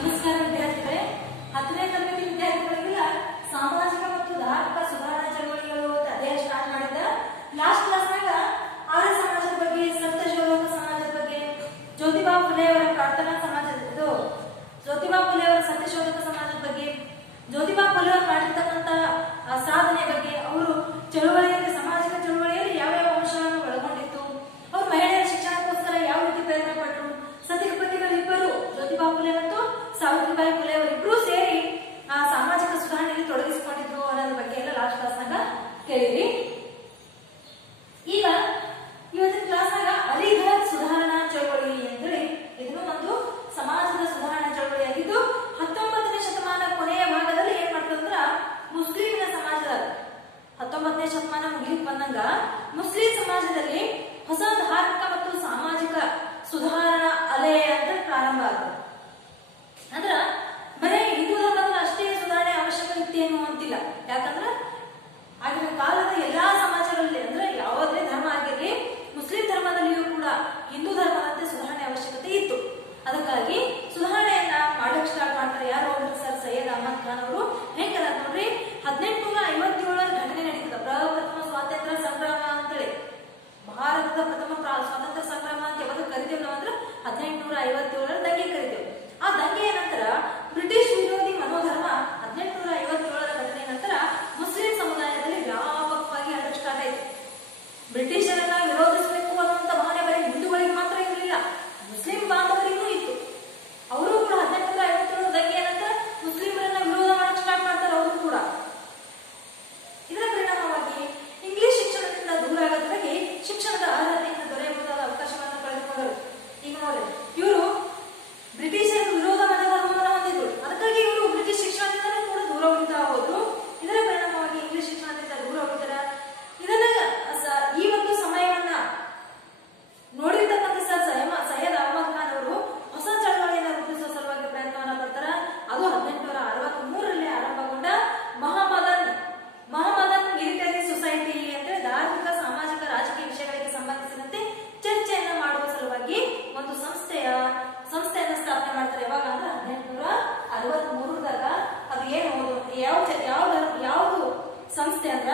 ನಮಸ್ಕಾರ ವಿದ್ಯಾರ್ಥಿಗಳೇ. 10ನೇ ತರಗತಿ ವಿದ್ಯಾರ್ಥಿಗಳಿಗೆಲ್ಲ ಸಾಮಾಜಿಕ ಮತ್ತು ಧಾರ್ಮಿಕ ಸುಧಾರಣಾ ಚಳವಳಿಗಳು ಅದೇ ಸ್ಟಾರ್ಟ್ ಮಾಡಿದ್ದ. ಲಾಸ್ಟ್ ಕ್ಲಾಸ್ನಾಗ ಆರ್ಯ ಸಮಾಜದ ಬಗ್ಗೆ, ಸತ್ಯಶೋಧಕ ಸಮಾಜದ ಬಗ್ಗೆ, ಜ್ಯೋತಿಬಾ ಫುಲೆ ಅವರ ಪ್ರಾರ್ಥನಾ ಸಮಾಜದ ಜ್ಯೋತಿಬಾ ಫುಲೆ ಅವರ ಸತ್ಯಶೋಧಕ ಸಮಾಜದ ಬಗ್ಗೆ, ಜ್ಯೋತಿಬಾ ಫುಲೆ ಅವರು ಮಾಡಿರ್ತಕ್ಕಂಥ ಸಾಧನೆ ಬಗ್ಗೆ, ಅವರು ಚಳುವಳಿಯಲ್ಲಿ ಸಾಮಾಜಿಕ ಚಳುವಳಿಯಲ್ಲಿ ಯಾವ್ಯಾವ ಅಂಶಗಳನ್ನು ಒಳಗೊಂಡಿತ್ತು, ಅವರು ಮಹಿಳೆಯರ ಶಿಕ್ಷಣಕ್ಕೋಸ್ಕರ ಯಾವ ರೀತಿ ಪ್ರಯತ್ನ ಪಟ್ಟರು, ಸತಿಪತಿಗಳಿಬ್ಬರು ಜ್ಯೋತಿಬಾ ಫುಲೆ ಮತ್ತು ಸಾವಿತ್ರಿಬಾಯಿ ಫುಲೆ ಅವರಿಬ್ರು ಸೇರಿ ಸಾಮಾಜಿಕ ಸುಧಾರಣೆಯಲ್ಲಿ ತೊಡಗಿಸಿಕೊಂಡಿದ್ರು ಅನ್ನೋದ್ರ ಬಗ್ಗೆ ಎಲ್ಲ ಲಾಸ್ಟ್ ಕ್ಲಾಸ್ನಾಗ ಕೇಳಿದ್ವಿ. ಈಗ ಇವತ್ತಿನ ಕ್ಲಾಸ್ನಾಗ ಅಲಿಘರ್ ಸುಧಾರಣಾ ಚಳವಳಿ ಅಂತೇಳಿ ಇದನ್ನು ಒಂದು ಸಮಾಜದ ಸುಧಾರಣಾ ಚಳವಳಿ ಆಗಿದ್ದು 19ನೇ ಶತಮಾನ ಕೊನೆಯ ಭಾಗದಲ್ಲಿ ಏನ್ ಮಾಡ್ತಂದ್ರ ಮುಸ್ಲಿಮಿನ ಸಮಾಜದ 19ನೇ ಶತಮಾನ ಮುಗಿಲಿಕ್ಕೆ ಬಂದಂಗ ಮುಸ್ಲಿಂ ಸಮಾಜದಲ್ಲಿ ಹೊಸ ಧಾರ್ಮಿಕ ಮತ್ತು ಸಾಮಾಜಿಕ ಸುಧಾರಣಾ ಅಲೆ ಅಂತ ಪ್ರಾರಂಭ ಆಗುತ್ತೆ. ಅಂದ್ರ ಬರೀ ಹಿಂದೂ ಧರ್ಮದಲ್ಲಿ ಅಷ್ಟೇ ಸುಧಾರಣೆ ಅವಶ್ಯಕ ಇತ್ತೇನು ಅಂತಿಲ್ಲ. ಯಾಕಂದ್ರ ಆಗಿನ ಕಾಲದ ಎಲ್ಲಾ ಸಮಾಜಗಳಲ್ಲಿ ಅಂದ್ರೆ ಯಾವುದೇ ಧರ್ಮ ಆಗಿರಲಿ, ಮುಸ್ಲಿಂ ಧರ್ಮದಲ್ಲಿಯೂ ಕೂಡ ಹಿಂದೂ ಧರ್ಮದಂತೆ ಸುಧಾರಣೆ ಅವಶ್ಯಕತೆ ಇತ್ತು. ಅದಕ್ಕಾಗಿ ಸುಧಾರಣೆಯನ್ನ ಮಾಡಕ್ ಸ್ಟಾರ್ಟ್ ಮಾಡ್ತಾರೆ. ಯಾರು ಅಂದ್ರೆ ಸರ್ ಸೈಯದ್ ಅಹಮದ್ ಖಾನ್ ಅವರು. ಹೆಂಗದ ನೋಡ್ರಿ, 1857 ಘಟನೆ ನಡೀತದ. ಪ್ರಥಮ ಸ್ವಾತಂತ್ರ್ಯ ಸಂಗ್ರಾಮ ಅಂತೇಳಿ, ಭಾರತದ ಪ್ರಥಮ ಸ್ವಾತಂತ್ರ್ಯ ಸಂಗ್ರಾಮ ಅಂತ ಯಾವಾಗ ಕರಿತೇವೆ ನಾವು ಅಂದ್ರೆ 1857 ದಂಗೆ ಕರಿತೇವೆ. ಆ ದಂಗೆಯ ನಂತರ ಬ್ರಿಟಿಷ್ ವಿರೋಧಿ ಮನೋಧರ್ಮ 1857 ಘಟನೆ ನಂತರ ಮುಸ್ಲಿಂ ಸಮುದಾಯದಲ್ಲಿ ವ್ಯಾಪಕವಾಗಿ ಹರಡಕ್ ಸ್ಟಾರ್ಟ್ ಆಯ್ತು. ಬ್ರಿಟಿಷರನ್ನ ವಿರೋಧಿಸಬೇಕು ಅನ್ನುವಂತ ಭಾವನೆ ಬರೀ ಹಿಂದೂಗಳಿಗೆ ಮಾತ್ರ ಇರಲಿಲ್ಲ, ಮುಸ್ಲಿಂ ಬಾಂಧವರಿಗೂ ಇತ್ತು. ಅವರು ಕೂಡ 1857 ದಂಗೆಯ ನಂತರ ಮುಸ್ಲಿಮರನ್ನ ವಿರೋಧ ಮಾಡಕ್ ಸ್ಟಾರ್ಟ್ ಮಾಡ್ತಾರೆ ಅವರು ಕೂಡ. ಇದರ ಪರಿಣಾಮವಾಗಿ ಇಂಗ್ಲಿಷ್ ಶಿಕ್ಷಣದಿಂದ ದೂರ ಆಗೋದ್ರಾಗಿ ಶಿಕ್ಷಣದ ಅರ್ಹತೆಯನ್ನು ದೊರೆಯಬಹುದಾದ ಅವಕಾಶಗಳನ್ನು ಕಳೆದುಕೊಂಡರು. ಈಗ ನೋಡಿ, ಇವರು ಬ್ರಿಟಿಷರ ವಿರೋಧ ಮನೋಧರ್ಮವನ್ನು ಹೊಂದಿದ್ರು. ಅದಕ್ಕಾಗಿ ಇವರು ಬ್ರಿಟಿಷ್ ಶಿಕ್ಷಣದಿಂದ ಕೂಡ ದೂರ ಉಳಿತಾ ಹೋದ್ರು. ಇದರ ಪರಿಣಾಮವಾಗಿ ಇಂಗ್ಲಿಷ್ ಶಿಕ್ಷಣದಿಂದ ದೂರ ಉಳಿತಾರ. ಇದನ್ನ ಈ ಒಂದು ಸಮಯವನ್ನ ನೋಡಿರ್ತಕ್ಕಂಥ ಸೈಯದ್ ಅಹಮದ್ ಖಾನ್ ಅವರು ಹೊಸ ಚಳವಳಿಯನ್ನು ರೂಪಿಸುವ ಸಲುವಾಗಿ ಪ್ರಯತ್ನವನ್ನ ಪಡ್ತಾರ. ಅದು 1863 ಆರಂಭಗೊಂಡ ಮಹಮ್ಮದನ್ ಮಿಲಿಟರಿ ಸೊಸೈಟಿ ಅಂತೇಳಿ ಧಾರ್ಮಿಕ, ಸಾಮಾಜಿಕ, ರಾಜಕೀಯ ವಿಷಯಗಳಿಗೆ ಸಂಬಂಧಿಸಿದಂತೆ ಚರ್ಚೆಯನ್ನ ಮಾಡುವ ಸಲುವಾಗಿ ಒಂದು ಸಂಸ್ಥೆಯನ್ನ ಸ್ಥಾಪನೆ ಮಾಡ್ತಾರೆ. ಯಾವಾಗ ಅಂದ್ರೆ 1863ದಾಗ. ಅದು ಏನು ಯಾವುದು ಸಂಸ್ಥೆ ಅಂದ್ರ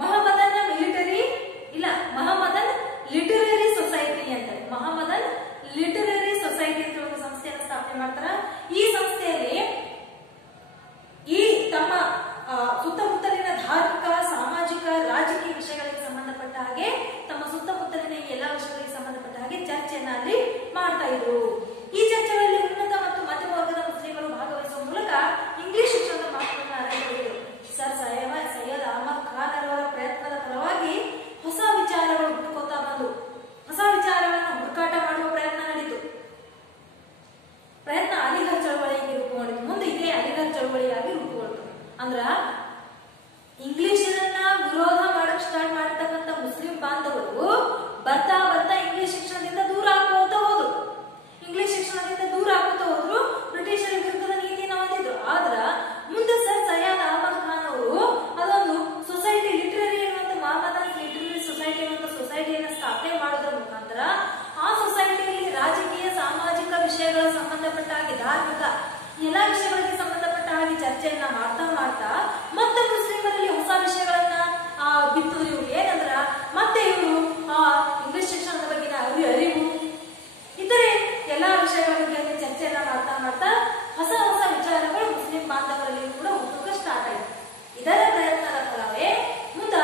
ಮಹಮ್ಮದನ್ ಲಿಟರರಿ ಸೊಸೈಟಿ ಅಂತ. ಮಹಮ್ಮದನ್ ಲಿಟರರಿ ಸೊಸೈಟಿ ಅಂತ ಒಂದು ಸಂಸ್ಥೆಯನ್ನು ಸ್ಥಾಪನೆ ಮಾಡ್ತಾರ. ಈ ಸಂಸ್ಥೆಯಲ್ಲಿ ಈ ತಮ್ಮ ಸುತ್ತಮುತ್ತಲಿನ ಧಾರ್ಮಿಕ, ಸಾಮಾಜಿಕ, ರಾಜಕೀಯ ವಿಷಯಗಳಿಗೆ ಸಂಬಂಧಪಟ್ಟ ಹಾಗೆ, ತಮ್ಮ ಸುತ್ತಮುತ್ತಲಿನ ಈ ಎಲ್ಲಾ ವಿಷಯಗಳಿಗೆ ಸಂಬಂಧಪಟ್ಟ ಹಾಗೆ ಚರ್ಚೆಯನ್ನ ಅಲ್ಲಿ ಮಾಡ್ತಾ ಇದ್ರು. ಈ ಚರ್ಚೆಗಳಲ್ಲಿ ಉನ್ನತ ಮತ್ತು ಮಧ್ಯಮ ವರ್ಗದ ಮುಸ್ಲಿಮರು ಭಾಗವಹಿಸುವ ಮೂಲಕ ಇಂಗ್ಲಿಷ್ ಶಿಕ್ಷಣದ ಮಹತ್ವವನ್ನು ಅರಿತುಕೊಂಡಿದ್ರು. ಸರ್ ಸೈಯದ್ ಅಹಮದ್ ಖಾನ್ ಅವರ ಪ್ರಯತ್ನದ ಫಲವಾಗಿ ಹೊಸ ವಿಚಾರಗಳು ಹುಟ್ಟುಕೋತಾ ಬಂದು ಹೊಸ ವಿಚಾರಗಳನ್ನು ಹುಡುಕಾಟ ಮಾಡುವ ಪ್ರಯತ್ನ ನಡೀತು. ಪ್ರಯತ್ನ ಅಲಿಘರ್ ಚಳವಳಿಯಾಗಿ ರೂಪುಗೊಂಡಿತು. ಮುಂದೆ ಇದೇ ಅಲಿಘರ್ ಚಳವಳಿಯಾಗಿ ರೂಪುಗೊಂಡಿತು. ಅಂದ್ರ ಇಂಗ್ಲಿಷರನ್ನ ವಿರೋಧ ಮಾಡಕ್ ಸ್ಟಾರ್ಟ್ ಮಾಡಿರ್ತಕ್ಕಂಥ ಮುಸ್ಲಿಂ ಬಾಂಧವರು ಬರ್ತಾ ಬರ್ತಾ ಇಂಗ್ಲಿಷ್ ಶಿಕ್ಷಣದಿಂದ ದೂರ ಆಗೋತಾ ಹೋದ್ರು. ಬ್ರಿಟಿಷರ ವಿರುದ್ಧದ ನೀತಿಯನ್ನು ಹೊಂದಿದ್ರು. ಆದ್ರ ಮುಂದೆ ಸರ್ ಸೈಯದ್ ಅಹಮದ್ ಖಾನ್ ಅವರು ಅದೊಂದು ಸೊಸೈಟಿ, ಲಿಟರರಿ ಅನ್ನುವಂಥ ಮಹಮ್ಮದನ್ ಲಿಟರರಿ ಸೊಸೈಟಿ ಅನ್ನುವಂಥ ಸೊಸೈಟಿಯನ್ನು ಸ್ಥಾಪನೆ ಮಾಡೋದ್ರ ಮುಖಾಂತರ ಆ ಸೊಸೈಟಿಯಲ್ಲಿ ರಾಜಕೀಯ, ಸಾಮಾಜಿಕ ವಿಷಯಗಳ ಸಂಬಂಧಪಟ್ಟ ಹಾಗೆ, ಧಾರ್ಮಿಕ ಎಲ್ಲಾ ವಿಷಯಗಳಿಗೆ ಸಂಬಂಧಪಟ್ಟ ಹಾಗೆ ಚರ್ಚೆಯನ್ನ ಮಾಡ್ತಾ ಮತ್ತೆ ಮುಸ್ಲಿಮರಲ್ಲಿ ಹೊಸ ವಿಷಯಗಳನ್ನ ಬಿತ್ತಿದ್ರು. ಇವ್ರು ಏನಂದ್ರ ಮತ್ತೆ ಇವರು ಇಂಗ್ಲಿಷ್ ಶಿಕ್ಷಣದ ಬಗ್ಗಿನ ಅರಿವು, ಇತರೆ ಎಲ್ಲಾ ವಿಷಯಗಳ ಬಗ್ಗೆ ಚರ್ಚೆಯನ್ನ ಮಾಡ್ತಾ ಹೊಸ ವಿಚಾರಗಳು ಮುಸ್ಲಿಂ ಬಾಂಧವರಲ್ಲಿ ಕೂಡ ಹುಟ್ಟುಕ ಸ್ಟಾರ್ಟ್ ಆಯಿತು. ಇದರ ಪ್ರಯತ್ನದ ಫಲವೇ ಮುಂದ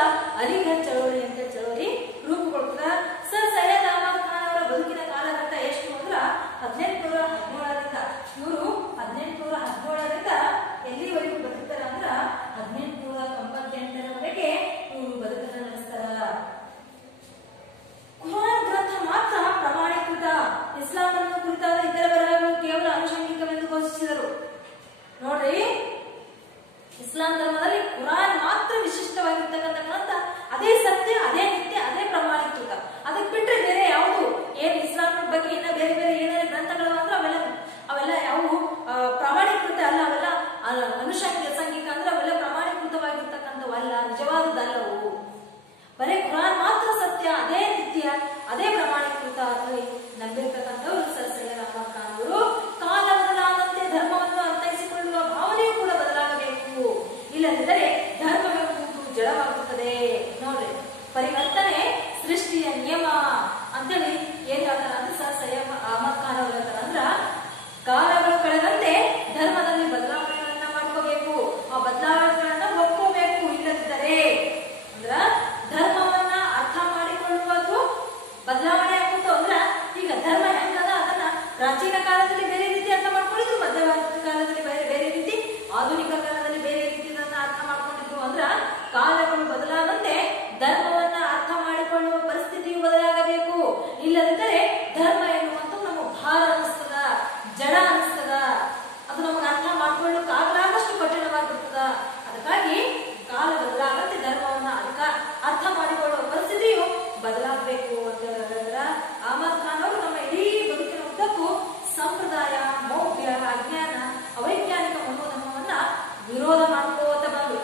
ಅಲಿಘರ್ ಚಳವಳಿ ಅಂತ ಚಳವಳಿ ರೂಪುಗೊಳ್ತದ. ಸರ್ ಸೈಯದ್ ಅಹಮದ್ ಖಾನ್ ಅವರ ಬದುಕಿನ ಕಾಲಘಟ್ಟ ಎಷ್ಟು ಅಂದ್ರ 1817ರಿಂದ ಇವರು 1817ರಿಂದ ಎಲ್ಲಿವರೆಗೂ ಬದುಕ್ತಾರ ಅಂದ್ರ 1898ರವರೆಗೆ ಇವರು ಬದುಕನ್ನ ನಡೆಸ್ತಾರ. ಕುರಾನ್ ಗ್ರಂಥ ಮಾತ್ರ ಪ್ರಮಾಣೀಕೃತ. ಇಸ್ಲಾಂ ಅನ್ನು ಕುರಿತಾದ ಇತರ ಬರಹಗಳು ಕೇವಲ ಅನುಷಂಗಿಕವೆಂದು ಘೋಷಿಸಿದರು. ನೋಡ್ರಿ, ಇಸ್ಲಾಂ ಧರ್ಮದಲ್ಲಿ ಕುರಾನ್ ಮಾತ್ರ ವಿಶಿಷ್ಟವಾಗಿರ್ತಕ್ಕಂಥ ಗ್ರಂಥ. ಅದೇ ಸತ್ಯ, ಅದೇ ನಿತ್ಯ, ಅದೇ ಪ್ರಮಾಣೀಕೃತ. ಅದಕ್ಕೆ ಬಿಟ್ರೆ ಬೇರೆ ಯಾವುದು ಏನ್ ಇಸ್ಲಾಂ ಬಗ್ಗೆ ಇನ್ನ ಬೇರೆ ಏನೇನು ಗ್ರಂಥಗಳು ಅಂದ್ರೆ ಅವೆಲ್ಲ ಯಾವು ಪ್ರಮಾಣೀಕೃತ ಅಲ್ಲ. ಅವೆಲ್ಲ ಅನುಷಂಗಿಕ ಅಂದ್ರೆ ಅವೆಲ್ಲ ಪ್ರಮಾಣೀಕೃತವಾಗಿರ್ತಕ್ಕಂಥವಲ್ಲ, ನಿಜವಾದದ್ದಲ್ಲವು. ಬರೀ ಕುರಾನ್ ಮಾತ್ರ ಸತ್ಯ, ಅದೇ ನಿತ್ಯ, ಅದೇ ಪ್ರಮಾಣೀಕೃತ ಅಂತ ನಂಬಿರ್ತಕ್ಕಂಥವ್ರು ಸರ್ ಸೈಯದ್ ಅಹಮದ್ ಖಾನ್ ಅವರು. ಕಾಲ ಬದಲಾದಂತೆ ಪ್ರಾಚೀನ ಕಾಲದಲ್ಲಿ ಬೇರೆ ರೀತಿ ಅರ್ಥ ಮಾಡ್ಕೊಂಡಿದ್ರು, ಮಧ್ಯಭಾರತ ಕಾಲದಲ್ಲಿ ಬೇರೆ ಬೇರೆ ರೀತಿ, ಆಧುನಿಕ ಕಾಲದಲ್ಲಿ ಬೇರೆ ರೀತಿಯನ್ನ ಅರ್ಥ ಮಾಡ್ಕೊಂಡಿದ್ರು. ಅಂದ್ರ ಕಾಲಗಳು ಬದಲಾದಂತೆ ಧರ್ಮವನ್ನ ಅರ್ಥ ಮಾಡಿಕೊಳ್ಳುವ ಪರಿಸ್ಥಿತಿಯು ಬದಲಾಗಬೇಕು. ಇಲ್ಲದಿದ್ದರೆ ಧರ್ಮ ಎನ್ನುವಂತ ನಮಗೆ ಭಾರ ಅನಿಸ್ತದ, ಜಡ ಅನಿಸ್ತದ, ಅದು ನಮಗೆ ಅರ್ಥ ಮಾಡ್ಕೊಳ್ಳೋಕಾಗಲಾದಷ್ಟು ಕಠಿಣವಾಗಿರ್ತದ. ಅದಕ್ಕಾಗಿ ಕಾಲ ಬದಲಾದಂತೆ ಧರ್ಮವನ್ನ ಅರ್ಥ ಮಾಡಿಕೊಳ್ಳುವ ಪರಿಸ್ಥಿತಿಯು ಬದಲಾಗಬೇಕು ಅಂತ ಹೇಳಿದ್ರ ಅಹಮದ್ ಖಾನ್ ಅವರು ನಮ್ಮ ಇಡೀ ಬದುಕಿನ ಉದ್ದಕ್ಕೂ ಸಂಪ್ರದಾಯ, ಮೌಢ್ಯ, ಅಜ್ಞಾನ, ಅವೈಜ್ಞಾನಿಕ ಮನೋಧರ್ಮವನ್ನ ವಿರೋಧ ಮಾಡ್ಕೋತ ಬಂದ್ರು.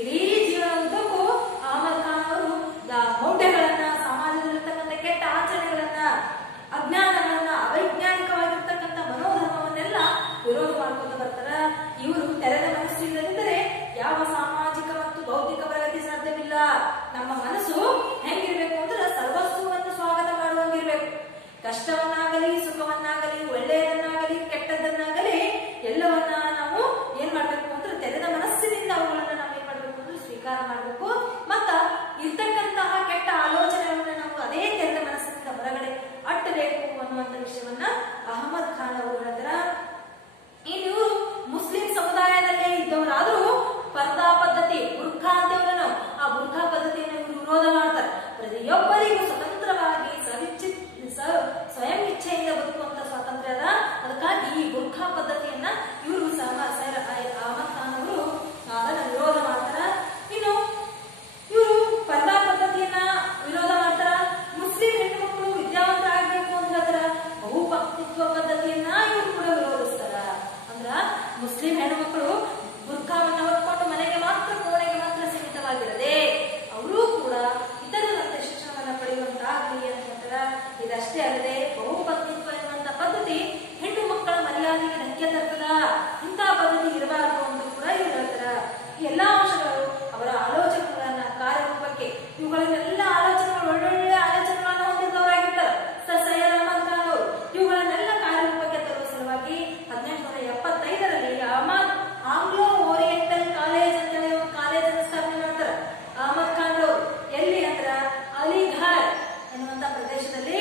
ಇಡೀ ಜೀವನ ಉದ್ದಕ್ಕೂ ಅಹಮದ್ ಖಾನ್ ಅವರು ಮೌಢ್ಯಗಳನ್ನ, ಸಮಾಜದಲ್ಲಿರ್ತಕ್ಕಂಥ ಕೆಟ್ಟ ಆಚರಣೆಗಳನ್ನ, ಅಜ್ಞಾನಗಳನ್ನ, ಅವೈಜ್ಞಾನಿಕವಾಗಿರ್ತಕ್ಕಂಥ ಮನೋಧರ್ಮವನ್ನೆಲ್ಲ ವಿರೋಧ ಮಾಡ್ಕೋತ ಬರ್ತಾರ. ಇವರು ತೆರೆದ ಮನಸ್ಸು ಇಲ್ಲದಿದ್ದರೆ ಯಾವ ಸಾಮಾಜಿಕ ಮತ್ತು ಬೌದ್ಧಿಕ ಪ್ರಗತಿ ಸಾಧ್ಯವಿಲ್ಲ. ನಮ್ಮ ಮನಸ್ಸು ಹೆಂಗಿರ್ಬೇಕು ಅಂದ್ರೆ ಸರ್ವಸ್ವವನ್ನು ಸ್ವಾಗತ ಮಾಡುವಂಗಿರ್ಬೇಕು. ಕಷ್ಟವನ್ನಾಗಲಿ, ಸುಖವನ್ನಾಗಲಿ, ಒಳ್ಳೆಯದನ್ನಾಗಲಿ, ಕೆಟ್ಟದ್ದನ್ನಾಗಲಿ ಎಲ್ಲವನ್ನ ನಾವು ಏನ್ ಮಾಡ್ಬೇಕು ಅಂದ್ರೆ ತೆರೆದ ಮನಸ್ಸಿನಿಂದ ಅವುಗಳನ್ನ ನಾವು ಏನ್ ಮಾಡ್ಬೇಕು ಅಂದ್ರೆ ಸ್ವೀಕಾರ ಮಾಡ್ಬೇಕು. ಮತ್ತ ಇರ್ತಕ್ಕಂತಹ ಕೆಟ್ಟ ಆಲೋಚನೆಗಳನ್ನ ನಾವು ಅದೇ ತೆರೆದ ಮನಸ್ಸಿನಿಂದ ಹೊರಗಡೆ ಅಟ್ಟಬೇಕು ಅನ್ನುವಂತ ವಿಷಯವನ್ನ ಅಹಮದ್ ಖಾನ್ ಅವರು ಹೇಳ್ತಾರ. ಇನ್ನು ಇವರು ಮುಸ್ಲಿಂ ಸಮುದಾಯದಲ್ಲೇ ಇದ್ದವರಾದ್ರೂ ಪರ್ದಾ ಪದ್ಧತಿ, ಬುರ್ಖಾ ಅಂತೇವ್ರ ನಾವು ಆ ಬುರ್ಖಾ ಪದ್ಧತಿಯನ್ನು ಇವರು ವಿರೋಧ ಮಾಡ್ತಾರೆ. ಪ್ರತಿಯೊಬ್ಬರಿಗೂ ಸ್ವತಂತ್ರವಾಗಿ ಸ್ವಯಂ ಇಚ್ಛೆಯಿಂದ ಬದುಕುವಂತ ಸ್ವಾತಂತ್ರ್ಯ ಅದ. ಅದಕ್ಕಾಗಿ ಈ ಬುರ್ಖಾ ಪದ್ಧತಿಯನ್ನ ಇವರು ಅಹಮದ್ ಖಾನ್ ಅವರು ಅದನ್ನ ವಿರೋಧ ಮಾಡ್ತಾರ. ಇನ್ನು ಇವರು ಪರ್ದಾ ಪದ್ಧತಿಯನ್ನ ವಿರೋಧ ಮಾಡ್ತಾರ. ಮುಸ್ಲಿಂ ಹೆಣ್ಣು ಮಕ್ಕಳು ವಿದ್ಯಾವಂತರಾಗಬೇಕು ಅಂತ ಹೇಳ್ತಾರ. ಬಹುಪತ್ನಿತ್ವ ಪದ್ಧತಿಯನ್ನ ಇವರು ಕೂಡ ವಿರೋಧಿಸ್ತಾರ. ಅಂದ್ರ ಮುಸ್ಲಿಂ ಹೆಣ್ಣು ಮಕ್ಕಳು ಬುರ್ಖಾವನ್ನ ಹೊತ್ಕೊಂಡು ಮನೆಗೆ ಮಾತ್ರ, ಕೋಣೆಗೆ ಮಾತ್ರ ಸೀಮಿತವಾಗಿರದೆ ಅವರು ಕೂಡ ಇತರರಂತೆ ಶಿಕ್ಷಣವನ್ನ ಪಡೆಯುವಂತಾಗಲಿ ಅಂತ ಹೇಳ್ತಾರ. ಇದಷ್ಟೇ ಅಲ್ಲದೆ ಬಹುಪತ್ನಿತ್ವ ಎನ್ನುವಂತ ಪದ್ಧತಿ ಹೆಣ್ಣು ಮಕ್ಕಳ ಮರ್ಯಾದೆಗೆ ಧಕ್ಕೆ ತರ್ತದ, ಇಂತಹ ಪದ್ಧತಿ ಇರಬಾರದು ಅಂತ ಕೂಡ ಇವ್ರು ಹೇಳ್ತಾರ. ಈ ಎಲ್ಲಾ ಅಂಶಗಳು ಅವರ ಆಲೋಚನೆಗಳನ್ನ ಕಾರ್ಯರೂಪಕ್ಕೆ, ಇವುಗಳನ್ನೆಲ್ಲ ಆಲೋಚನೆಗಳು ಒಳ್ಳೊಳ್ಳೆ ಆಲೋಚನೆಗಳನ್ನ ಹೊಂದಿದ್ದವರಾಗಿರ್ತಾರೆ ಸೈಯದ್ ಅಹಮದ್ ಖಾನ್ ಅವರು. ಇವುಗಳನ್ನೆಲ್ಲ ಕಾರ್ಯರೂಪಕ್ಕೆ ತರುವ ಸಲುವಾಗಿ 1875ರಲ್ಲಿ ಆಂಗ್ಲೋ ಓರಿಯೆಂಟಲ್ ಕಾಲೇಜ್ ಅಂತ ಹೇಳಿ ಒಂದು ಕಾಲೇಜನ್ನು ಸ್ಥಾಪನೆ ಮಾಡ್ತಾರೆ ಅಹಮದ್ ಖಾನ್ ಅವರು. ಎಲ್ಲಿ ಅಂದ್ರ ಅಲಿಘರ್ ಎನ್ನುವಂತ ಪ್ರದೇಶದಲ್ಲಿ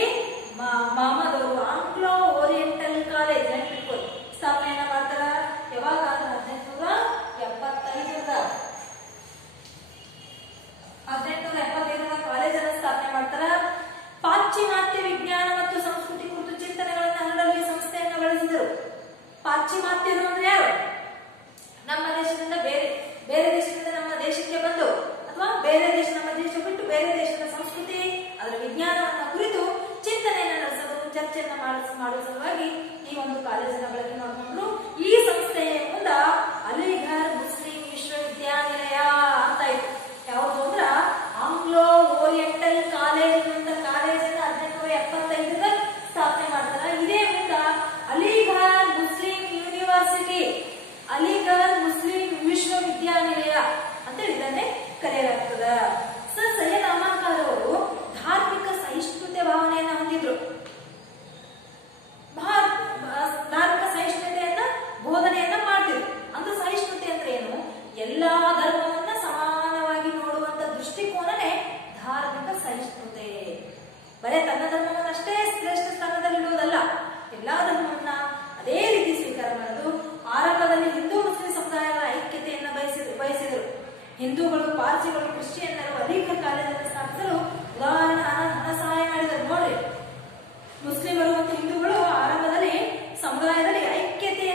ಮಹಮ್ಮದ್ ಅವರು ಆಂಗ್ಲೋ ಓರಿಯೆಂಟಲ್ ಕಾಲೇಜ್ ಸ್ಥಾಪನೆಯನ್ನ ಮಾಡ್ತಾರ. ಯಾವಾಗ 1875 ಕಾಲೇಜನ್ನು ಸ್ಥಾಪನೆ ಮಾಡ್ತಾರ. ಪಾಶ್ಚಿಮಾತ್ಯ ವಿಜ್ಞಾನ ಮತ್ತು ಸಂಸ್ಕೃತಿ ಕುರಿತು ಚಿಂತನೆಗಳನ್ನ ಹರಡಲು ಈ ಸಂಸ್ಥೆಯನ್ನು ಬಳಸಿದರು. ಪಾಶ್ಚಿಮಾತ್ಯರು ಅಂದ್ರೆ ಯಾರು? ನಮ್ಮ ದೇಶದಿಂದ ಬೇರೆ ದೇಶದಿಂದ ನಮ್ಮ ದೇಶಕ್ಕೆ ಬಂದು, ಅಥವಾ ಬೇರೆ ದೇಶ, ನಮ್ಮ ದೇಶ ಬಿಟ್ಟು ಬೇರೆ ದೇಶದ ಸಂಸ್ಕೃತಿ, ಅದರ ವಿಜ್ಞಾನವನ್ನ ಕುರಿತು ಚಿಂತನೆಯನ್ನು ನಡೆಸಲು, ಚರ್ಚೆಯನ್ನ ಮಾಡುವ ಸಲುವಾಗಿ ಈ ಒಂದು ಕಾಲೇಜನ್ನ ಬಳಕೆ ಮಾಡಿಕೊಂಡ್ರು. ಈ ಸಂಸ್ಥೆಯ ಮುಂದ ಅಲಿಘರ್ ಮುಸ್ಲಿಂ ವಿಶ್ವವಿದ್ಯಾನಿಲಯ ಅಂತ ಇತ್ತು. ಯಾವುದು ಅಂದ್ರ ಆಂಗ್ಲೋ ಓರಿಯೆಂಟಲ್ ಕಾಲೇಜ್ ಅಂತ ಕಾಲೇಜನ್ನ 1875 ಸ್ಥಾಪನೆ ಮಾಡ್ತಾರ. ಇದೇ ಮುಂದ Aligarh Muslim university, Aligarh Muslim ವಿಶ್ವವಿದ್ಯಾನಿಲಯ ಅಂತೇಳಿ ಇದನ್ನೇ ಕರೆಯಲಾಗ್ತದ. ಸೈಯದ್ ಅಹಮದ್ ಖಾನ್ ಅವರು ಧಾರ್ಮಿಕ ಸಹಿಷ್ಣುತೆ ಭಾವನೆಯನ್ನ ಹೊಂದಿದ್ರು. ಧಾರ್ಮಿಕ ಸಹಿಷ್ಣುತೆಯನ್ನ ಬೋಧನೆಯನ್ನ ಮಾಡ್ತಿದ್ರು. ಅಂದ್ರೆ ಸಹಿಷ್ಣುತೆ ಅಂದ್ರೆ ಏನು? ಎಲ್ಲಾ ಧರ್ಮವನ್ನ ಸಮಾನವಾಗಿ ನೋಡುವಂತ ದೃಷ್ಟಿಕೋನನೇ ಧಾರ್ಮಿಕ ಸಹಿಷ್ಣುತೆ. ಬರೇ ತನ್ನ ಧರ್ಮವನ್ನಷ್ಟೇ ಶ್ರೇಷ್ಠ ಸ್ಥಾನದಲ್ಲಿ ಇಡುವುದಲ್ಲ, ಎಲ್ಲಾ ಧರ್ಮವನ್ನ ಅದೇ ರೀತಿ ಸ್ವೀಕಾರ ಮಾಡೋದು. ಆರಂಭದಲ್ಲಿ ಹಿಂದೂ ಮುಸ್ಲಿಂ ಸಮುದಾಯಗಳ ಐಕ್ಯತೆಯನ್ನ ಬಯಸಿದರು. ಹಿಂದೂಗಳು, ಪಾರ್ಸಿಗಳು, ಕ್ರಿಶ್ಚಿಯನ್ನರು ಅಲಿಘರ್ ಕಾಲೇಜನ್ನು ಸ್ಥಾಪಿಸಲು ಉದಾಹರಣೆ ಹಣ ಸಹಾಯ ಮಾಡಿದರು. ನೋಡ್ರಿ, ಮುಸ್ಲಿಮರು ಮತ್ತು ಹಿಂದೂಗಳು ಆರಂಭದಲ್ಲಿ ಸಮುದಾಯದಲ್ಲಿ ಐಕ್ಯತೆ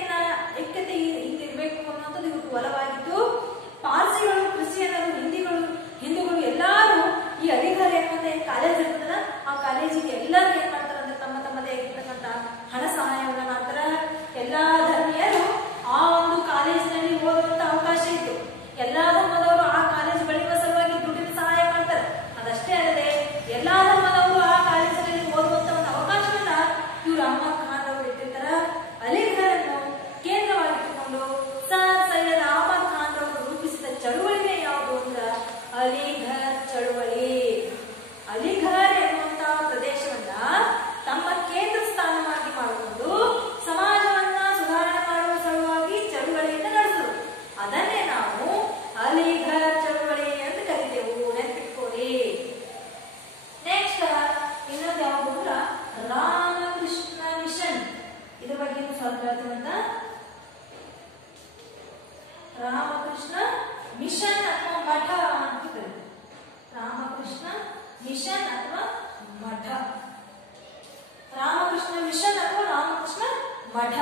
ಹಿಂದಿರ್ಬೇಕು ಅನ್ನುವಂಥದ್ದು ಇವ್ರಿಗೆ ಬಲವಾಗಿತ್ತು. ಪಾರ್ಸಿಗಳು, ಕ್ರಿಶ್ಚಿಯನ್ನರು, ಹಿಂದೂಗಳು ಎಲ್ಲರೂ ಈ ಅಲಿಘರ್ ಎನ್ನುವಂತ ಕಾಲೇಜ್ ಇರ್ತದಲ್ಲ, ಆ ಕಾಲೇಜಿಗೆ ಎಲ್ಲರೂ ಏನ್ ಮಾಡ್ತಾರೆ ಅಂದ್ರೆ ತಮ್ಮದೇ ಆಗಿರ್ತಕ್ಕಂಥ ಹಣ ಸಹಾಯವನ್ನ ಮಾಡ್ತಾರ. ಎಲ್ಲಾ ಧರ್ಮೀಯರು ಆ ಒಂದು ಕಾಲೇಜಿನಲ್ಲಿ ಓದುವಂತ ಅವಕಾಶ ಇತ್ತು. ಎಲ್ಲಾ ಧರ್ಮದವರು ಆ ಕಾಲೇಜ್ ಬೆಳೆಯುವ ಸಲುವಾಗಿ ದುಡ್ಡಿನ ಸಹಾಯ ಮಾಡ್ತಾರೆ. ಅದಷ್ಟೇ ಅಲ್ಲದೆ ಎಲ್ಲಾ ಧರ್ಮದವರು ಆ ಕಾಲೇಜಿನಲ್ಲಿ ರಾಮಕೃಷ್ಣ ಮಿಷನ್ ಅಥವಾ ಮಠ ಅಂತ ಕರೀತಾರೆ. ರಾಮಕೃಷ್ಣ ಮಿಷನ್ ಅಥವಾ ಮಠ. ರಾಮಕೃಷ್ಣ ಮಿಷನ್ ಅಥವಾ ರಾಮಕೃಷ್ಣ ಮಠ.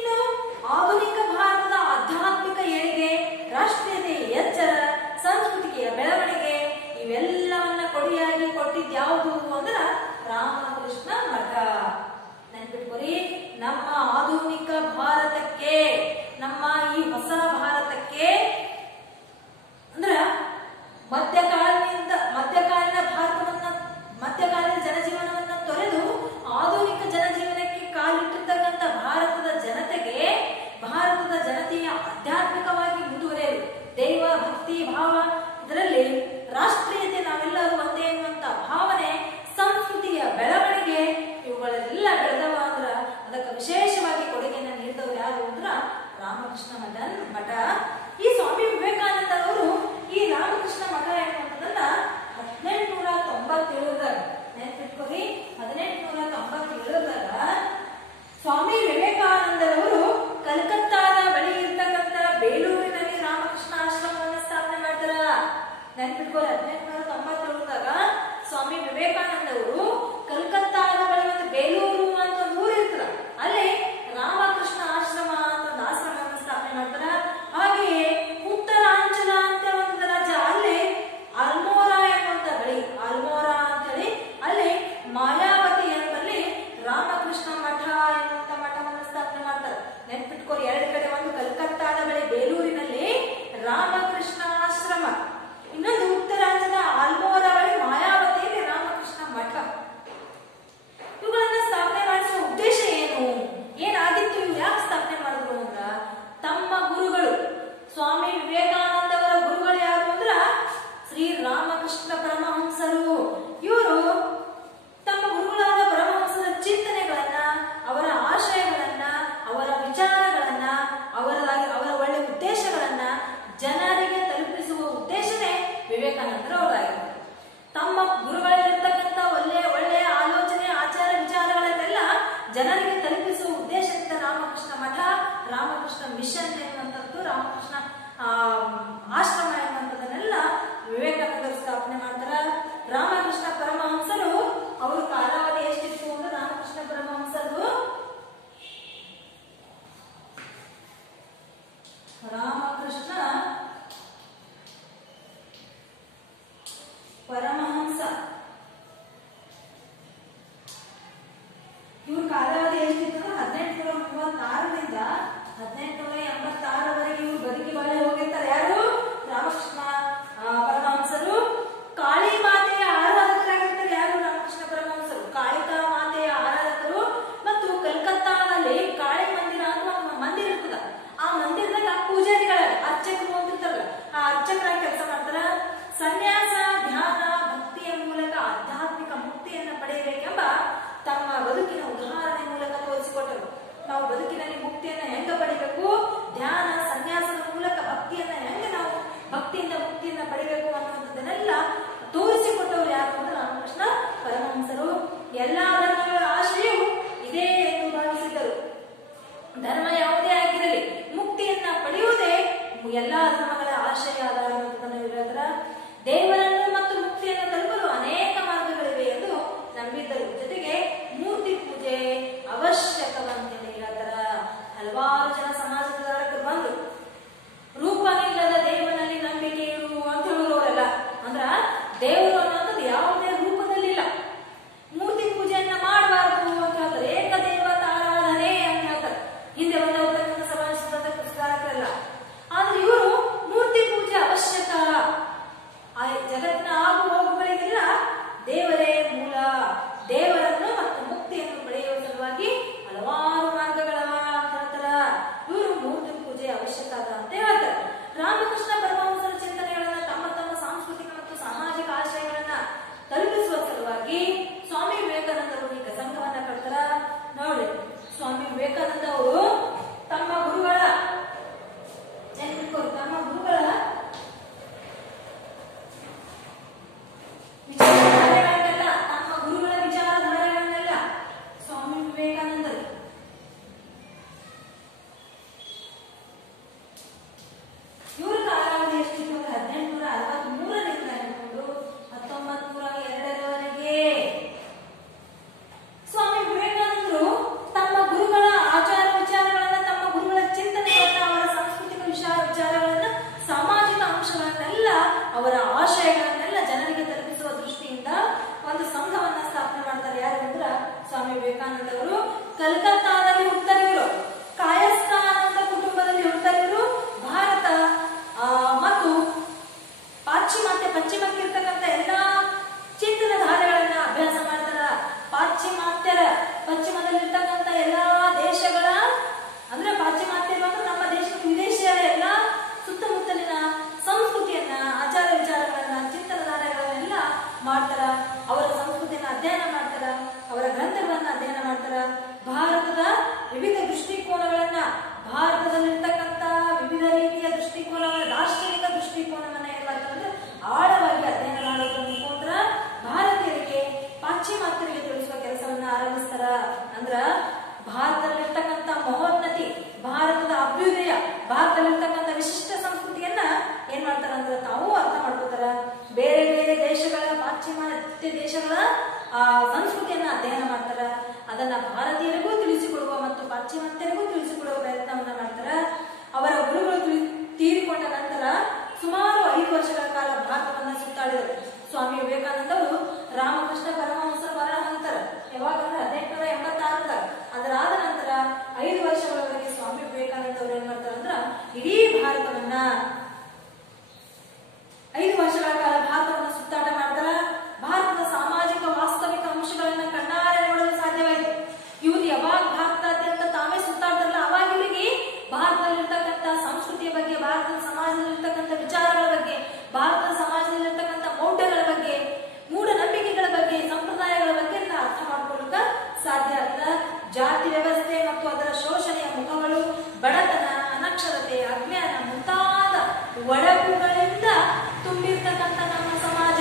ಇನ್ನು ಆಧುನಿಕ ಭಾರತದ ಆಧ್ಯಾತ್ಮಿಕ ಏಳಿಗೆ, ರಾಷ್ಟ್ರೀಯತೆಯ ಎಚ್ಚರ, ಸಂಸ್ಕೃತಿಯ ಬೆಳವಣಿಗೆ ಇವೆಲ್ಲವನ್ನ ಕೊಡುಗೆಯಾಗಿ ಕೊಟ್ಟಿದ್ದು ಯಾವುದು ಅಂದ್ರ ರಾಮಕೃಷ್ಣ ಮಠ. ನೆನ್ಪಿಟ್ಕೊರಿ, ನಮ್ಮ ಆಧುನಿಕ ಭಾರತಕ್ಕೆ, ನಮ್ಮ ಈ ಹೊಸ ಭಾರತಕ್ಕೆ ಅಂದ್ರ ಮಧ್ಯಕಾಲೀನ ಭಾರತವನ್ನ, ಮಧ್ಯಕಾಲೀನ ಜನಜೀವನವನ್ನ ತೊರೆದು ಆಧುನಿಕ ಜನಜೀವನಕ್ಕೆ ಕಾಲಿಟ್ಟಿರ್ತಕ್ಕಂಥ ಭಾರತದ ಜನತೆಯ ಆಧ್ಯಾತ್ಮಿಕವಾಗಿ ಮುಂದುವರೆಯಲು ದೈವ ಭಕ್ತಿ ಭಾವ, ಇದರಲ್ಲಿ ರಾಷ್ಟ್ರೀಯತೆ, ನಾವೆಲ್ಲರೂ ಒಂದೇ ಎನ್ನುವಂತ ಭಾವನೆ, ಸಂಸ್ಕೃತಿಯ ಬೆಳವಣಿಗೆ ಇವುಗಳೆಲ್ಲ ಬೆಳೆದವ ಅಂದ್ರ ಅದಕ್ಕೆ ವಿಶೇಷವಾಗಿ ಕೊಡುಗೆಯನ್ನು ನೀಡಿದವರು ಯಾರು ಅಂದ್ರ ರಾಮಕೃಷ್ಣ ಮಠ. ಈ ಸ್ವಾಮಿ ವಿವೇಕಾನಂದ ಅವರು ಈ ರಾಮಕೃಷ್ಣ ಮಠ ಎನ್ನುವಂಥದ್ದನ್ನ 1897ದಾಗ, ನೆನ್ಪಿಟ್ಕೊರಿ, 1897ದಾಗ ಸ್ವಾಮಿ ವಿವೇಕಾನಂದರವರು ಕಲ್ಕತ್ತಾದ ಬಳಿ ಇರ್ತಕ್ಕಂಥ ಬೇಲೂರಿನಲ್ಲಿ ರಾಮಕೃಷ್ಣ ಆಶ್ರಮವನ್ನು ಸ್ಥಾಪನೆ ಮಾಡ್ತಾರ. ನೆನ್ಪಿಟ್ಕೊರಿ, 1897ದಾಗ ಸ್ವಾಮಿ ವಿವೇಕಾನಂದ ಅವರು ಕಲ್ಕತ್ತಾದ ಬಳಿ ಒಂದು ಬೇಲೂರು ಅಂತ ಒಂದು ಊರು ಇರ್ತದ, ಅಲ್ಲಿ ರಾಮಕೃಷ್ಣ ಆಶ್ರಮ ಅಂತ ಒಂದು ಆಶ್ರಮವನ್ನು ಸ್ಥಾಪನೆ ಮಾಡ್ತಾರ. ಹಾಗೆಯೇ ಉತ್ತರಾಂಚಲ ಅಂತ ಒಂದು ರಾಜ್ಯ, ಅಲ್ಲಿ ಅಲ್ಮೋರಾ ಎನ್ನುವಂತ ಬಳಿ, ಅಲ್ಮೋರಾ ಅಂತೇಳಿ ಅಲ್ಲಿ ಮಾಯಾವತಿ ಎಂಬಲ್ಲಿ ರಾಮಕೃಷ್ಣ ಮಠ ಎನ್ನುವಂತ ಮಠವನ್ನು ಸ್ಥಾಪನೆ ಮಾಡ್ತಾರೆ. ನೆನ್ಪಿಟ್ಕೋರಿ, ಎರಡು ಕಡೆ, ಒಂದು ಕಲ್ಕತ್ತಾದ ಬಳಿ ಬೇಲೂರಿನಲ್ಲಿ ರಾಮಕೃಷ್ಣ ಆಶ್ರಮ, ಇನ್ನೊಂದು ಉತ್ತರಾಂಚಲದ ಅಲ್ಮೋರಾ ಬಳಿ ಮಾಯಾವತಿಯಲ್ಲಿ ರಾಮಕೃಷ್ಣ ಮಠ. ಇವುಗಳನ್ನ ಸ್ಥಾಪನೆ ಮಾಡಿಸುವ ಉದ್ದೇಶ ಏನು, ಏನಾಗಿತ್ತು, ಇವು ಯಾಕೆ ಸ್ಥಾಪನೆ ಮಾಡಿದ್ರು ಅಂದ್ರ ತಮ್ಮ ಗುರುಗಳು, ಸ್ವಾಮಿ ವಿವೇಕಾನಂದ ಅವರ ಗುರುಗಳು ಯಾರು ಅಂದ್ರ ಶ್ರೀ ರಾಮಕೃಷ್ಣ ಪರಮಹಂಸರು. ಇವರು ತಮ್ಮ ಗುರುಗಳಾದ ಪರಮಹಂಸರ ಚಿಂತನೆಗಳನ್ನ, ಅವರ ಆಶಯಗಳನ್ನ, ಅವರ ವಿಚಾರಗಳನ್ನ, ಅವರ ಒಳ್ಳೆ ಉದ್ದೇಶಗಳನ್ನ ಜನರಿಗೆ ತಲುಪಿಸುವ ಉದ್ದೇಶನೇ ವಿವೇಕಾನಂದರವರಾಗಿತ್ತು. ತಮ್ಮ ಗುರುಗಳಲ್ಲಿರ್ತಕ್ಕಂಥ ಒಳ್ಳೆಯ ಆಲೋಚನೆ, ಆಚಾರ ವಿಚಾರಗಳನ್ನೆಲ್ಲ ಜನರಿಗೆ ತಲುಪಿಸುವ ಉದ್ದೇಶದಿಂದ ರಾಮಕೃಷ್ಣ ಮಠ, ರಾಮಕೃಷ್ಣ ಮಿಷನ್ ಎನ್ನುವಂಥದ್ದು, ರಾಮಕೃಷ್ಣ ಆಶ್ರಮ ಎನ್ನುವಂಥದ್ದನ್ನೆಲ್ಲ ವಿವೇಕಾನಂದರು ಸ್ಥಾಪನೆ ಮಾಡ್ತಾರ. ರಾಮಕೃಷ್ಣ ಪರಮಹಂಸರು ಅವರು ಕಾಲಾವಧಿ ಎಷ್ಟಿತ್ತು ಅಂದ್ರೆ, ರಾಮಕೃಷ್ಣ ಪರಮಹಂಸರು ಇವ್ರ ಕಾಲಾವಧಿ ಎಷ್ಟಿತ್ತು ಅಂದ್ರೆ 1836ರಿಂದ 1886ರವರೆಗೆ ಇವ್ರು ಬದುಕಿ ಬಾಳಿ ಹೋಗಿರ್ತಾರೆ. ಯಾರು? ರಾಮಕೃಷ್ಣ ಪರಮಹಂಸರು. ಕಾಳಿ ಮಾತೆಯ ಆರಾಧಕರಾಗಿರ್ತಾರೆ. ಯಾರು? ರಾಮಕೃಷ್ಣ ಪರಮಹಂಸರು ಕಾಳಿಕಾ ಮಾತೆಯ ಆರಾಧಕರು. ಮತ್ತು ಕಲ್ಕತ್ತಾದಲ್ಲಿ ಕಾಳಿ ಮಂದಿರ ಅಂತ ಒಂದು ಮಂದಿರ ಇರ್ತದ. ಆ ಮಂದಿರದಾಗ ಪೂಜಾರಿಗಳ ಅರ್ಚಕರು ಅಂತಿರ್ತಾರಲ್ಲ, ಆ ಅರ್ಚಕರಾಗಿ ಕೆಲಸ ಮಾಡ್ತಾರ. ಸನ್ಯಾಸ, ಧ್ಯಾನ, ಭಕ್ತಿಯ ಮೂಲಕ ಆಧ್ಯಾತ್ಮಿಕ ಮುಕ್ತಿಯನ್ನ ಪಡೆಯಬೇಕೆಂಬ ತಮ್ಮ ಬದುಕಿನ ಉದಾಹರಣೆ ಮೂಲಕ ತೋರಿಸಿಕೊಟ್ಟರು. ನಾವು ಬದುಕಿನಲ್ಲಿ ಮುಕ್ತಿಯನ್ನ ಹೆಂಗ ಪಡಿಬೇಕು, ಧ್ಯಾನ ಸನ್ಯಾಸದ ಮೂಲಕ ಭಕ್ತಿಯನ್ನ ಹೆಂಗ ನಾವು ಭಕ್ತಿಯಿಂದ ಮುಕ್ತಿಯನ್ನ ಪಡಿಬೇಕು ಅನ್ನೋದನ್ನೆಲ್ಲ ತೋರಿಸಿಕೊಟ್ಟವರು ಯಾರು ಅಂದ್ರೆ ರಾಮಕೃಷ್ಣ ಪರಮಹಂಸರು. ಎಲ್ಲಾ ಧರ್ಮಗಳ ಆಶಯವು ಇದೇ ಎಂದು ಭಾವಿಸಿದ್ದರು. ಧರ್ಮ ಯಾವುದೇ ಆಗಿರಲಿ, ಮುಕ್ತಿಯನ್ನ ಪಡೆಯುವುದೇ ಎಲ್ಲಾ ಧರ್ಮಗಳ ಆಶಯ ಅನ್ನೋದನ್ನು ಹೇಳಿದ್ರ. ದೇವರನ್ನು ಮತ್ತು ಮುಕ್ತಿಯನ್ನು ತಲುಪಲು ಅನೇಕ ಮಾರ್ಗಗಳಿವೆ ಎಂದು ನಂಬಿದ್ದರು. ಜೊತೆಗೆ ಮೂರ್ತಿ ಪೂಜೆ ಅವಶ್ಯಕವಂತೆಂದು ಹೇಳ್ತಾರ. ಹಲವಾರು ಜನ ಸಮಾಜಕ್ಕೆ ಬಂದು ರೂಪವಿಲ್ಲದ ದೇವನಲ್ಲಿ ನಂಬಿಕೆ ಇರು ಅಂತ ಹೇಳುವವರೆಲ್ಲ. ಅಂದ್ರ ದೇವರು ಅನ್ನೋದು ಯಾವುದೇ ರೂಪದಲ್ಲಿಲ್ಲ, ಮೂರ್ತಿ ಪೂಜೆಯನ್ನ ಮಾಡಬಾರದು ಅಂತ ಹೇಳ್ತಾರೆ. ಏಕದೇವತಾರಾಧನೆ ಅಂತ ಹೇಳ್ತಾರೆ. ಹಿಂದೆ ವಿವೇಕಾನಂದ ಅವರು ಕಲ್ಕತ್ತಾದಲ್ಲಿ ಹುಟ್ಟಲಿದ್ರು. ಕಾಯಸ್ಥ ಅನ್ನೋ ಕುಟುಂಬದಲ್ಲಿ ಹುಟ್ಟಲಿದ್ರು. ಭಾರತ ಮತ್ತು ಪಶ್ಚಿಮಕ್ಕೆ ಇರ್ತಕ್ಕಂಥ ಎಲ್ಲಾ ಚಿಂತನ ಧಾರೆಗಳನ್ನ ಅಭ್ಯಾಸ ಮಾಡ್ತಾರ. ಪಶ್ಚಿಮದಲ್ಲಿರ್ತಕ್ಕಂಥ ಎಲ್ಲಾ ದೇಶಗಳ ಅಂದ್ರೆ ಪಾಶ್ಚಿಮಾತ್ಯರು ಅಂದ್ರೆ ನಮ್ಮ ದೇಶದ ವಿದೇಶಿಯರ ಎಲ್ಲಾ ಸುತ್ತಮುತ್ತಲಿನ ಸಂಸ್ಕೃತಿಯನ್ನ, ಆಚಾರ ವಿಚಾರಗಳನ್ನ, ಚಿಂತನ ಧಾರೆಗಳನ್ನೆಲ್ಲ ಮಾಡ್ತಾರ. ಅವರ ಸಂಸ್ಕೃತಿಯನ್ನ ಅಧ್ಯಯನ ಮಾಡ್ತಾರ, ಅವರ ಗ್ರಂಥಗಳನ್ನ ಅಧ್ಯಯನ ಮಾಡ್ತಾರ. ಭಾರತದ ವಿವಿಧ ದೃಷ್ಟಿಕೋನಗಳನ್ನ, ಭಾರತದಲ್ಲಿರ್ತಕ್ಕಂಥ ವಿವಿಧ ರೀತಿಯ ದೃಷ್ಟಿಕೋನಗಳ ದಾರ್ಶನಿಕ ದೃಷ್ಟಿಕೋನವನ್ನ ಏನ್ ಮಾಡ್ತಾರೆ ಆಳವಾಗಿ ಅಧ್ಯಯನ ಮಾಡೋದ್ರ ಮುಖಾಂತರ ಭಾರತೀಯರಿಗೆ ಪಾಶ್ಚಿಮಾತ್ಯರಿಗೆ ತಿಳಿಸುವ ಕೆಲಸವನ್ನ ಆರಂಭಿಸ್ತಾರ. ಅಂದ್ರ ಭಾರತದಲ್ಲಿರ್ತಕ್ಕಂಥ ಮಹೋನ್ನತಿ, ಭಾರತದ ಅಭ್ಯುದಯ, ಭಾರತದಲ್ಲಿರ್ತಕ್ಕಂಥ ವಿಶಿಷ್ಟ ಸಂಸ್ಕೃತಿಯನ್ನ ಏನ್ ಮಾಡ್ತಾರ ಅಂದ್ರೆ ತಾವು ಅರ್ಥ ಮಾಡ್ಕೋತಾರ. ಬೇರೆ ಬೇರೆ ದೇಶಗಳ, ಪಾಶ್ಚಿಮಾತ್ಯ ದೇಶಗಳ ಸಂಸ್ಕೃತಿಯನ್ನ ಅಧ್ಯಯನ ಮಾಡ್ತಾರ. ಅದನ್ನ ಭಾರತೀಯರಿಗೂ ತಿಳಿಸಿಕೊಡುವ ಮತ್ತು ಪಾಶ್ಚಿಮಾತ್ಯರಿಗೂ ತಿಳಿಸಿಕೊಡುವ ಪ್ರಯತ್ನವನ್ನ ಮಾಡ್ತಾರ. ಅವರ ಗುರುಗಳು ತೀರಿಕೊಂಡ ನಂತರ ಸುಮಾರು 5 ವರ್ಷಗಳ ಕಾಲ ಭಾರತವನ್ನ ಸುತ್ತಾಡಿದರು. ಸ್ವಾಮಿ ವಿವೇಕಾನಂದ ಅವರು ರಾಮಕೃಷ್ಣ ಪರಮಹಂಸರ ಮರಣ ಹೊಂದ್ತಾರ. ಯಾವಾಗಂದ್ರೆ 1886. ಅದರಾದ ನಂತರ 5 ವರ್ಷಗಳವರೆಗೆ ಸ್ವಾಮಿ ವಿವೇಕಾನಂದ ಅವರು ಏನ್ ಮಾಡ್ತಾರ ಅಂದ್ರ ಇಡೀ ಭಾರತವನ್ನ 5 ವರ್ಷಗಳ ಕಾಲ ಭಾರತವನ್ನ ಸುತ್ತಾಟ ಮಾಡ್ತಾರ. ಭಾರತದ ಸಾಮಾಜಿಕ ವಾಸ್ತವಿಕ ಅಂಶಗಳನ್ನ ಕಣ್ಣಾರೆ ನೋಡಲು ಸಾಧ್ಯವಾಯಿತು. ಇವರು ಯಾವಾಗ ಭಾರತಾದ್ಯಂತ ತಾವೇ ಸುತ್ತಾಡ್ತಾರಲ್ಲ ಅವಾಗ ಇವರಿಗೆ ಭಾರತದಲ್ಲಿರ್ತಕ್ಕಂಥ ಸಂಸ್ಕೃತಿಯ ಬಗ್ಗೆ, ಭಾರತದ ಸಮಾಜದಲ್ಲಿರ್ತಕ್ಕಂಥ ವಿಚಾರಗಳ ಬಗ್ಗೆ, ಭಾರತದ ಸಮಾಜದಲ್ಲಿರ್ತಕ್ಕಂಥ ಮೌಢ್ಯಗಳ ಬಗ್ಗೆ, ಮೂಢನಂಬಿಕೆಗಳ ಬಗ್ಗೆ, ಸಂಪ್ರದಾಯಗಳ ಬಗ್ಗೆ ಅರ್ಥ ಮಾಡ್ಕೊಳ್ಳಕ ಸಾಧ್ಯ ಆಗ್ತದ. ಜಾತಿ ವ್ಯವಸ್ಥೆ ಮತ್ತು ಅದರ ಶೋಷಣೆಯ ಮುಖಗಳು, ಬಡತನ, ಅನಕ್ಷರತೆ, ಅಜ್ಞಾನ ಮುಂತಾದ ಒಡಗುಗಳಿಂದ ತುಂಬಿರ್ತಕ್ಕಂಥ ನಮ್ಮ ಸಮಾಜ,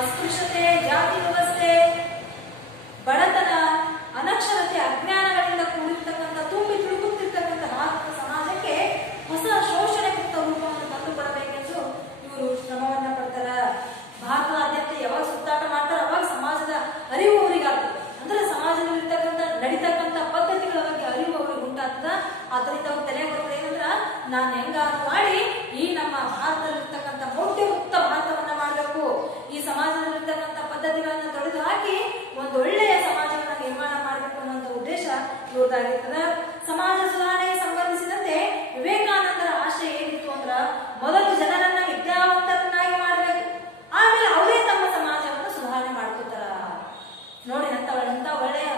ಅಸ್ಪೃಶ್ಯತೆ, ಜಾತಿ ವ್ಯವಸ್ಥೆ, ಬಡತನ, ಅನಕ್ಷರತೆ, ಅಜ್ಞಾನಗಳಿಂದ ಕೂಡಿರ್ತಕ್ಕಂಥ ತುಂಬಿ ತುಳುಕುತ್ತಿರ್ತಕ್ಕಂಥ ಭಾರತದ ಸಮಾಜಕ್ಕೆ ಹೊಸ ಶೋಷಣೆ ಮುಕ್ತ ರೂಪವನ್ನು ತಂದುಕೊಡಬೇಕೆಂದು ಇವರು ಶ್ರಮವನ್ನ ಪಡ್ತಾರ. ಭಾರತದಾದ್ಯಂತ ಯಾವಾಗ ಸುತ್ತಾಟ ಮಾಡ್ತಾರ ಅವಾಗ ಸಮಾಜದ ಅರಿವು ಅವರಿಗಾಗ್ತದೆ. ಅಂದ್ರೆ ಸಮಾಜದಲ್ಲಿರ್ತಕ್ಕಂಥ ನಡೀತಕ್ಕಂಥ ಪದ್ಧತಿಗಳ ಬಗ್ಗೆ ಅರಿವು ಅವ್ರಿಗೆ ಉಂಟಾಗ್ತದ. ಆದ್ರಿಂದ ಅವ್ರ ತಲೆ ಬರೋದು ಏನಂದ್ರ ನಾನು ಹೆಂಗಾರು ಮಾಡಿ ಈ ನಮ್ಮ ಭಾರತದಲ್ಲಿರ್ತಕ್ಕಂಥ ಮೌಢ್ಯಮುಕ್ತ ಭಾರತವನ್ನ ಮಾಡಬೇಕು, ಈ ಸಮಾಜದಲ್ಲಿರ್ತಕ್ಕಂಥ ಪದ್ಧತಿಗಳನ್ನ ತೊಡೆದು ಹಾಕಿ ಒಂದು ಒಳ್ಳೆಯ ಸಮಾಜವನ್ನ ನಿರ್ಮಾಣ ಮಾಡಬೇಕು ಅನ್ನೋ ಉದ್ದೇಶ ಇವ್ರದಾಗಿರ್ತದ. ಸಮಾಜ ಸುಧಾರಣೆಗೆ ಸಂಬಂಧಿಸಿದಂತೆ ವಿವೇಕಾನಂದರ ಆಶಯ ಏನಿತ್ತು ಅಂದ್ರ ಮೊದಲು ಜನರನ್ನ ವಿದ್ಯಾವಂತರನ್ನಾಗಿ ಮಾಡಬೇಕು, ಆಮೇಲೆ ಅವರೇ ತಮ್ಮ ಸಮಾಜವನ್ನು ಸುಧಾರಣೆ ಮಾಡ್ಕೋತಾರ. ನೋಡಿ ಅಂತ ಒಳ್ಳೆಯ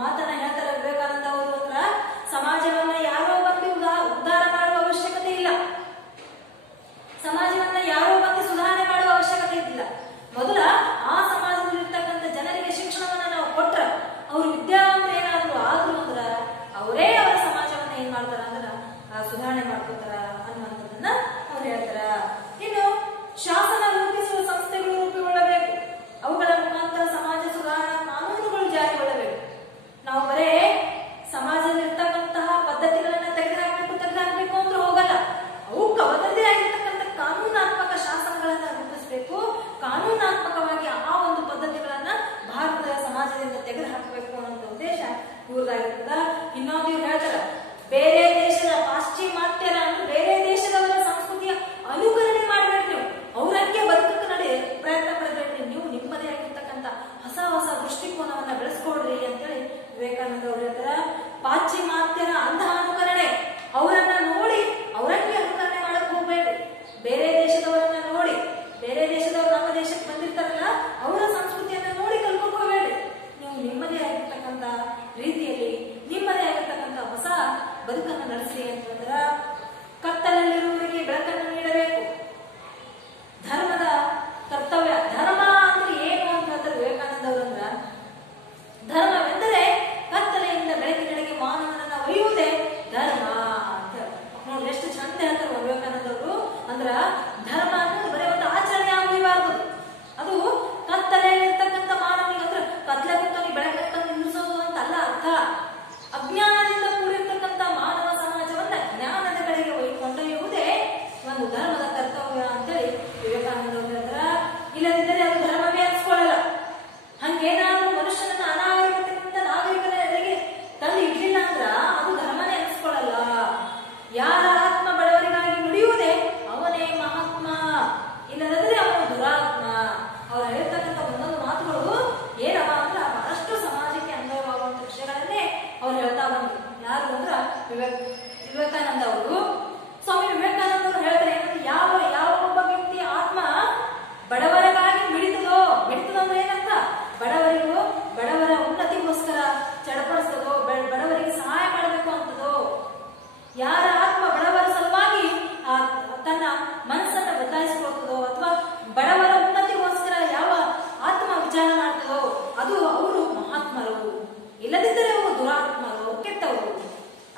ಮಾತನ್ನ ಹೇಳ್ತಾರೆ ವಿವೇಕಾನಂದ ಅವರು ಅಂದ್ರ ಸಮಾಜವನ್ನ ಯಾರೋ ಬಂದು ಉದ್ಧಾರ ಮಾಡುವ ಅವಶ್ಯಕತೆ ಇಲ್ಲ, ಸಮಾಜವನ್ನ ಯಾರೋ ಬಂದು ಸುಧಾರಣೆ ಮಾಡುವ ಅವಶ್ಯಕತೆ ಇಲ್ಲ. ಮೊದಲ ಆ ಸಮಾಜದಲ್ಲಿರ್ತಕ್ಕಂಥ ಜನರಿಗೆ ಶಿಕ್ಷಣವನ್ನ ನಾವು ಕೊಟ್ರ ಅವ್ರು ವಿದ್ಯಾವಂತರು ಏನಾದ್ರು ಆದ್ರು ಅಂದ್ರ ಅವರೇ ಅವರ ಸಮಾಜವನ್ನ ಏನ್ ಮಾಡ್ತಾರ ಅಂದ್ರ ಸುಧಾರಣೆ ಮಾಡ್ಕೋತಾರ ಅನ್ನುವಂಥದ್ದನ್ನ ಅವ್ರು ಹೇಳ್ತಾರ. ಇನ್ನು ಶಾಸನ ರೂಪಿಸುವ ಸಂಸ್ಥೆಗಳು ರೂಪುಗೊಳ್ಳಬೇಕು, ಅವುಗಳ ಮುಖಾಂತರ ಸಮಾಜ ಸುಧಾರಣಾ ಕಾನೂನುಗಳು ಜಾರಿಗೊಳ್ಳಬೇಕು. ನಾವು ಬರೇ ಸಮಾಜದಲ್ಲಿರ್ತಕ್ಕಂತಹ ಪದ್ಧತಿಗಳನ್ನ ತೆಗೆದುಹಾಕ್ಬೇಕು ಅಂದ್ರೆ ಹೋಗಲ್ಲ, ಅವಕ್ಕೆ ಅವರದೇ ಆಗಿರ್ತಕ್ಕಂಥ ಕಾನೂನಾತ್ಮಕ ಶಾಸನಗಳನ್ನ ರೂಪಿಸಬೇಕು. ಕಾನೂನಾತ್ಮಕವಾಗಿ ಆ ಒಂದು ಪದ್ಧತಿಗಳನ್ನ ಭಾರತದ ಸಮಾಜದಿಂದ ತೆಗೆದುಹಾಕಬೇಕು ಅನ್ನೋ ಉದ್ದೇಶ ಇವ್ರದಾಗಿರ್ತದ. ಇನ್ನೊಂದು ಇವ್ರು ಹೇಳ್ತಾರ ಬೇರೆ ದೇಶದ ಪಾಶ್ಚಿಮಾತ್ಯರ ಅಂದ್ರೆ ಬೇರೆ ದೇಶದವರ ಸಂಸ್ಕೃತಿಯ ಅನುಕರಣೆ ಮಾಡಬೇಡ್ರಿ, ನೀವು ಅವರಂಗೆ ಬದುಕಕ್ಕೆ ಪ್ರಯತ್ನ ಪಡಬೇಡ್ರಿ, ನೀವು ನಿಮ್ಮದೇ ಆಗಿರ್ತಕ್ಕಂಥ ಹೊಸ ಹೊಸ ದೃಷ್ಟಿಕೋನವನ್ನ ಬೆಳೆಸ್ಕೊಡ್ರಿ ಅಂತೇಳಿ ವಿವೇಕಾನಂದ ಅವ್ರು ಹೇಳ್ತಾರ. ಪಾಶ್ಚಿಮಾತ್ಯರ ಅಂಧ ಅನುಕರಣೆ, ಅವರನ್ನ ನೋಡಿ ಅವರಂಗೆ ಅನುಕರಣೆ ಮಾಡಕ್ ಹೋಗ್ಬೇಡ್ರಿ, ಬೇರೆ ದೇಶದವರನ್ನ ನೋಡಿ, ಬೇರೆ ದೇಶದವರು ನಮ್ಮ ದೇಶಕ್ಕೆ ಬಂದಿರ್ತಾರಲ್ಲ ಅವರ ಸಂಸ್ಕೃತಿಯನ್ನ ನೋಡಿ ಕಲ್ತ್ಕೋಬೇಡ್ರಿ, ನೀವು ನಿಮ್ಮದೇ ಆಗಿರ್ತಕ್ಕಂಥ ರೀತಿಯಲ್ಲಿ ನಿಮ್ಮದೇ ಆಗಿರ್ತಕ್ಕಂಥ ಹೊಸ ಬದುಕನ್ನು ನಡೆಸ್ರಿ ಅಂತಂದ್ರ ಕತ್ತಲಲ್ಲಿರುವವರಿಗೆ ಬೆಳಕನ್ನು ನೀಡಬೇಕು. ಧರ್ಮದ ಕರ್ತವ್ಯ, ಧರ್ಮ ಅಂದ್ರೆ ಏನು ಅಂತ ಹೇಳ್ತಾರೆ ವಿವೇಕಾನಂದ ಅವರಂದ್ರ ಧರ್ಮವೆಂದರೆ ಕತ್ತಲೆಯಿಂದ ಬೆಳಕಿನೆಡೆಗೆ ಮಾನವನನ್ನ ಒಯ್ಯುವುದೇ ಅದು ಅವರು ಮಹಾತ್ಮರು, ಇಲ್ಲದಿದ್ದರೆ ಅವರು ದುರಾತ್ಮರು, ಕೆಟ್ಟವರು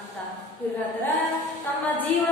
ಅಂತ ಇವ್ರು ಹೇಳ್ತಾರ. ತಮ್ಮ ಜೀವನ